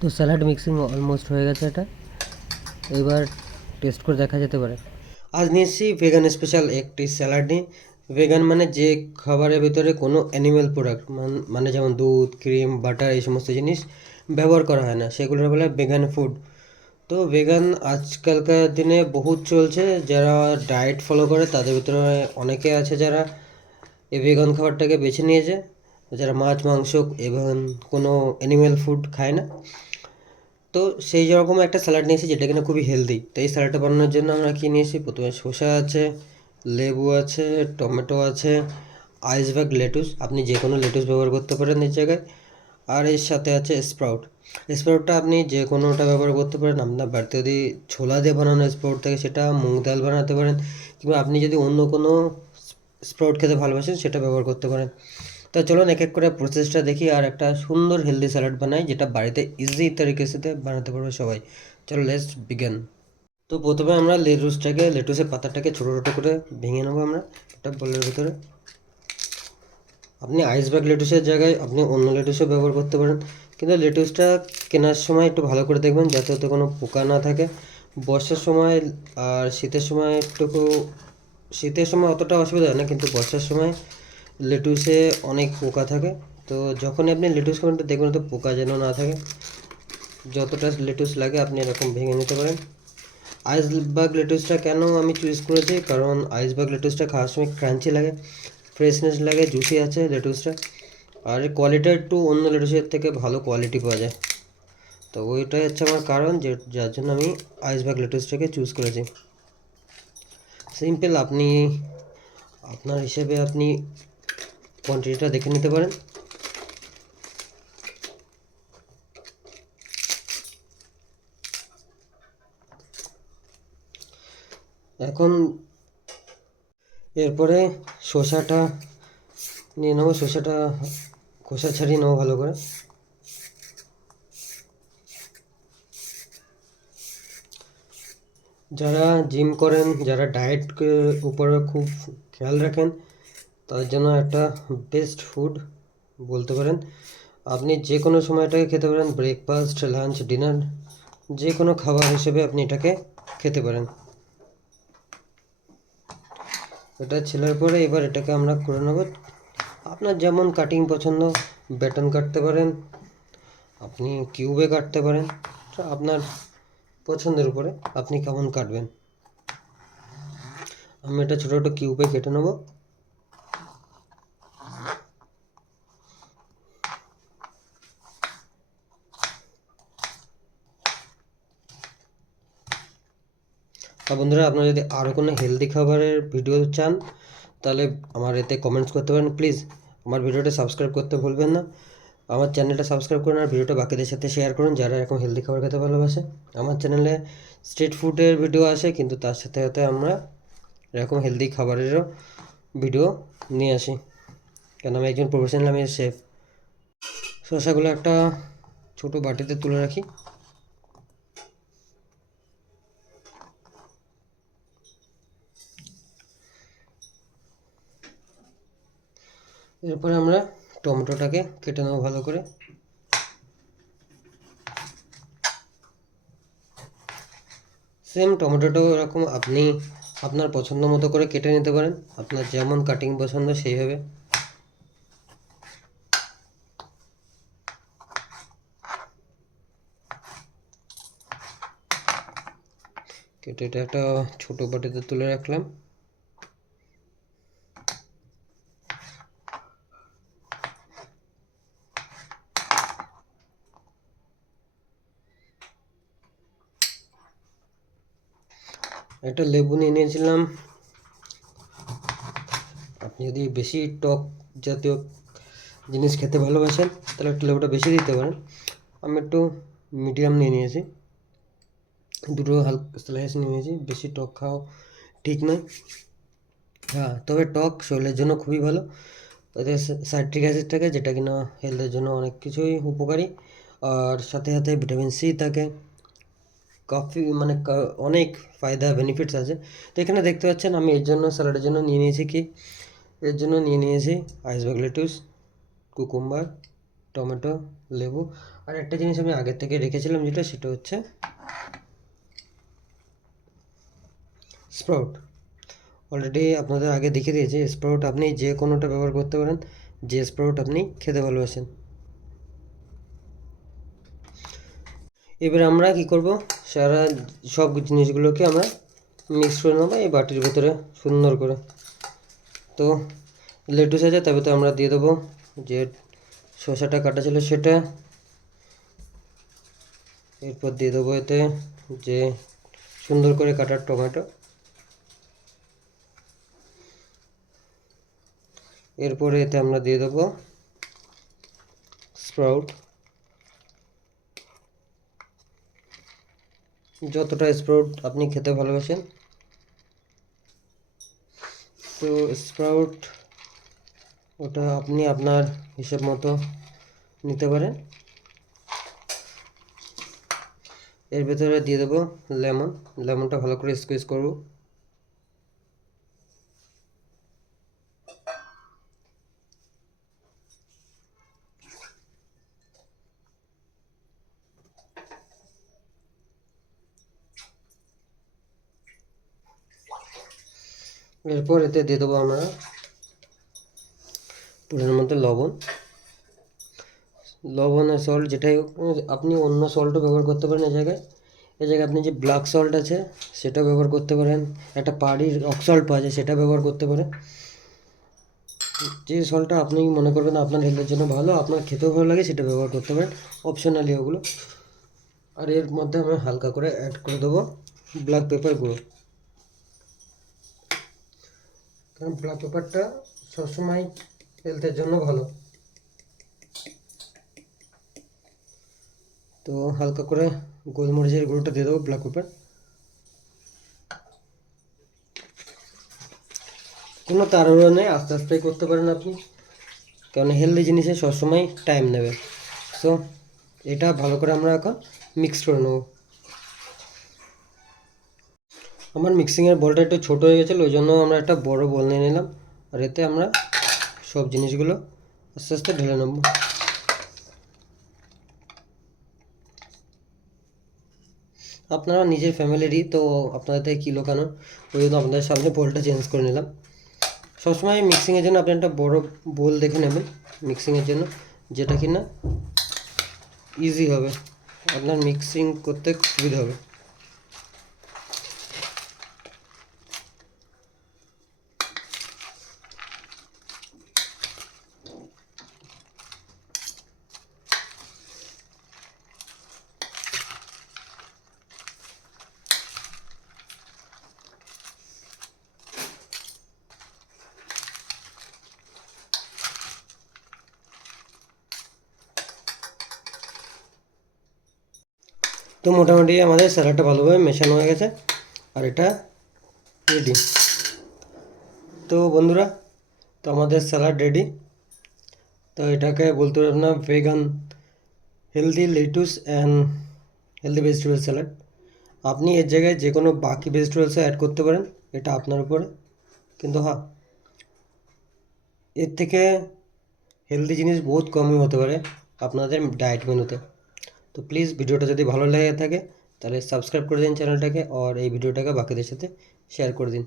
তো salad mixing almost হয়ে গেছে এটা, এবার টেস্ট করে দেখা যেতে পারে। আজ নিয়ে এসেছি ভেগান স্পেশাল একটি স্যালাড নিয়ে। ভেগান মানে যে খাবারের ভিতরে কোনো অ্যানিম্যাল প্রোডাক্ট মানে যেমন দুধ, ক্রিম, বাটার এই সমস্ত জিনিস ব্যবহার করা হয় না, সেগুলোর বলে ভেগান ফুড। তো ভেগান আজকালকার দিনে বহুত চলছে, যারা ডায়েট ফলো করে তাদের ভিতরে অনেকে আছে যারা এই ভেগান খাবারটাকে বেছে নিয়েছে, যারা মাছ মাংস এবং কোনো অ্যানিম্যাল ফুড খায় না। তো সেই রকম একটা স্যালাড নিয়েছি যেটা কিনা খুবই হেলদি। তো এই স্যালাডটা বানানোর জন্য আমরা কী নিয়েছি, প্রথমে শসা আছে, লেবু আছে, টমেটো আছে, আইসবার্গ লেটুস, আপনি যে কোনো লেটুস ব্যবহার করতে পারেন এর জায়গায়। আর এর সাথে আছে স্প্রাউট। স্প্রাউটটা আপনি যে কোনোটা ব্যবহার করতে পারেন। আপনার বাড়িতে যদি ছোলা দিয়ে বানানো স্প্রাউট থাকে সেটা মুগ ডাল বানাতে পারেন, কিংবা আপনি যদি অন্য কোনো স্প্রাউট খেতে ভালোবাসেন সেটা ব্যবহার করতে পারেন। তো চলুন এক এক করে প্রসেসটা দেখি আর একটা সুন্দর হেলদি স্যালাড বানাই, যেটা বাড়িতে ইজি তরিকে সাথে বানাতে পারবে সবাই। চলো লেটস বিগিন। তো প্রথমে আমরা লেটুসের পাতাটাকে ছোটো ছোটো করে ভেঙে নেবো আমরা একটা বোলের ভিতরে। আপনি আইসবার্গ লেটুসের জায়গায় আপনি অন্য লেটুসও ব্যবহার করতে পারেন, কিন্তু লেটুসটা কেনার সময় একটু ভালো করে দেখবেন যাতে ওতে কোনো পোকা না থাকে। বর্ষার সময় আর শীতের সময় শীতের সময় অতটা অসুবিধা হয় না, কিন্তু বর্ষার সময় লেটুসে অনেক পোকা থাকে। তো যখনই আপনি লেটুস খাবেন তো দেখবেন তো পোকা যেন না থাকে। যতটা লেটুস লাগে আপনি এরকম ভেঙে নিতে পারেন। আইসবার্গ লেটুসটা কেন আমি চুজ করেছি, কারণ আইসবার্গ লেটুসটা খাওয়ার সময় ক্রাঞ্চি লাগে, ফ্রেশনেস লাগে, জুসি আছে লেটুসটা। আর এর কোয়ালিটি একটু অন্য লেটুসের থেকে ভালো কোয়ালিটি পাওয়া যায়। তো ওইটাই হচ্ছে আমার কারণ, যার জন্য আমি আইসবার্গ লেটুসটাকে চুজ করেছি। সিম্পল, আপনি আপনার হিসেবে আপনি কোয়ান্টিটিটা দেখে নিতে পারেন। এখন এরপরে শসাটা নিয়ে নেবো, শসাটা খোসা ছাড়িয়ে নেবো ভালো করে। যারা জিম করেন, যারা ডায়েট উপরে খুব খেয়াল রাখেন, তাদের জন্য একটা বেস্ট ফুড বলতে পারেন। আপনি যে কোনো সময়টাকে খেতে পারেন, ব্রেকফাস্ট, লাঞ্চ, ডিনার, যে কোনো খাবার হিসেবে আপনি এটাকে খেতে পারেন। এটা ছেলার পরে এবার এটাকে আমরা করে নেব। আপনার যেমন কাটিং পছন্দ, ব্যাটন কাটতে পারেন, আপনি কিউবে কাটতে পারেন, আপনার পছন্দের উপরে আপনি কেমন কাটবেন। আমি এটা ছোটো ছোটো কিউবে কেটে নেব। আর বন্ধুরা, আপনারা যদি আরও কোনো হেলদি খাবারের ভিডিও চান তাহলে আমার এতে কমেন্টস করতে পারেন। প্লিজ আমার ভিডিওটা সাবস্ক্রাইব করতে ভুলবেন না। আমার চ্যানেলটা সাবস্ক্রাইব করুন আর ভিডিওটা বাকিদের সাথে শেয়ার করুন যারা এরকম হেলদি খাবার খেতে ভালোবাসে। আমার চ্যানেলে স্ট্রিট ফুডের ভিডিও আসে, কিন্তু তার সাথে সাথে আমরা এরকম হেলদি খাবারেরও ভিডিও নিয়ে আসি, কেন আমি একজন প্রফেশনাল, আমি শেফ। শসাগুলো একটা ছোটো বাটিতে তুলে রাখি। এরপরে আমরা টমেটোটাকে কেটে নেবো ভালো করে। সেম টমেটোটাও এরকম আপনি আপনার পছন্দ মতো করে কেটে নিতে পারেন, আপনার যেমন কাটিং পছন্দ সেইভাবে। কেটে এটা একটা ছোটো বাটিতে তুলে রাখলাম। একটা লেবু নিয়ে নিয়েছিলাম। আপনি যদি বেশি টক জাতীয় জিনিস খেতে ভালোবাসেন তাহলে একটু লেবুটা বেশি দিতে পারেন। আমি একটু মিডিয়াম নিয়ে নিয়েছি, দুটো হালকা স্লাইস নিয়ে নিয়েছি। বেশি টক খাওয়া ঠিক নয়। হ্যাঁ, তবে টক শরীরের জন্য খুবই ভালো। ওতে সাইট্রিক অ্যাসিড থাকে, যেটা কিনা হেলথের জন্য অনেক কিছুই উপকারী। আর সাথে সাথে ভিটামিন সি থাকে, কফি মানে অনেক ফায়দা বেনিফিটস আছে। তো এখানে দেখতে পাচ্ছেন আমি এর জন্য স্যালাডের জন্য নিয়ে নিয়েছি কি, এর জন্য নিয়ে নিয়েছি আইসবার্গ লেটুস, কুকুম্বার, টমেটো, লেবু। আর একটা জিনিস আমি আগের থেকে রেখেছিলাম, যেটা সেটা হচ্ছে স্প্রাউট। অলরেডি আপনাদের আগে দেখিয়ে দিয়েছি, স্প্রাউট আপনি যে কোনোটা ব্যবহার করতে পারেন, যে স্প্রাউট আপনি খেতে ভালোবাসেন। এবার আমরা কি করব, সব জিনিসগুলোকে আমরা মিক্স করে নেবো এই বাটির ভেতরে সুন্দর করে। তো লেটুস আছে, তবে তো আমরা দিয়ে দেবো যে শসাটা কাটা ছিল সেটা, এরপর দিয়ে দেবো এতে যে সুন্দর করে কাটা টমেটো, এরপরে এতে আমরা দিয়ে দেবো স্প্রাউট, যতটা স্প্রাউট আপনি খেতে ভালোবাসেন। তো স্প্রাউট ওটা আপনি আপনার হিসেব মতো নিতে পারেন। এর ভেতরে দিয়ে দেবো লেমনটা ভালো করে স্কুইজ করব। এরপর এতে দিয়ে দেবো আমরা পরিমাণ মতো লবণ আর সল্ট, যেটাই হোক, আপনি অন্য সল্টও ব্যবহার করতে পারেন। এই জায়গায় আপনি যে ব্ল্যাক সল্ট আছে সেটা ব্যবহার করতে পারেন, একটা পাহাড়ি রক সল্ট পাওয়া যায় সেটা ব্যবহার করতে পারেন। যে সল্টটা আপনি মনে করবেন আপনার হেলথের জন্য ভালো, আপনার খেতেও ভালো লাগে, সেটা ব্যবহার করতে পারেন, অপশনালি ওগুলো। আর এর মধ্যে আমি হালকা করে অ্যাড করে দেবো ব্ল্যাক পেপার গুঁড়ো, কারণ ব্ল্যাক পেপারটা সবসময় হেলথের জন্য ভালো। তো হালকা করে গোলমরিচের গুঁড়োটা দিয়ে দেবো, ব্ল্যাক পেপার। কোনো তাড়াহুড়ো নেই, আস্তে আস্তেই করতে পারেন আপনি, কারণ হেলদি জিনিসে সবসময় টাইম নেবে। সো এটা ভালো করে আমরা এখন মিক্স করে নেব। আমার মিক্সিংয়ের বলটা একটু ছোটো হয়ে গেছিলো, ওই জন্য আমরা একটা বড় বল নিয়ে নিলাম, আর এতে আমরা সব জিনিসগুলো আস্তে আস্তে ঢেলে নেব। আপনারা নিজের ফ্যামিলিরই তো, আপনাদের থেকে কী লোকানো, ওই জন্য আপনাদের সামনে বোলটা চেঞ্জ করে নিলাম। সবসময় মিক্সিংয়ের জন্য আপনি একটা বড় বোল দেখে নেবেন মিক্সিংয়ের জন্য, যেটা কি না ইজি হবে, আপনার মিক্সিং করতে সুবিধা হবে। তো মোটামুটি আমাদের স্যালাডটা ভালোভাবে মেশানো হয়ে গেছে, আর এটা রেডি। তো বন্ধুরা, তো আমাদের স্যালাড রেডি। তো এটাকে বলতে পারবেন না vegan healthy lettuce and healthy vegetable salad. আপনি এর জায়গায় যে কোনো বাকি ভেজিটেবলসও অ্যাড করতে পারেন, এটা আপনার উপরে। কিন্তু হ্যাঁ, এর থেকে হেলদি জিনিস বহুত কমই হতে পারে আপনাদের ডায়েট মেনুতে। তো প্লিজ ভিডিওটা যদি ভালো লেগে থাকে তাহলে সাবস্ক্রাইব করে দিন চ্যানেলটাকে, আর এই ভিডিওটাকে বাকিদের সাথে শেয়ার করে দিন।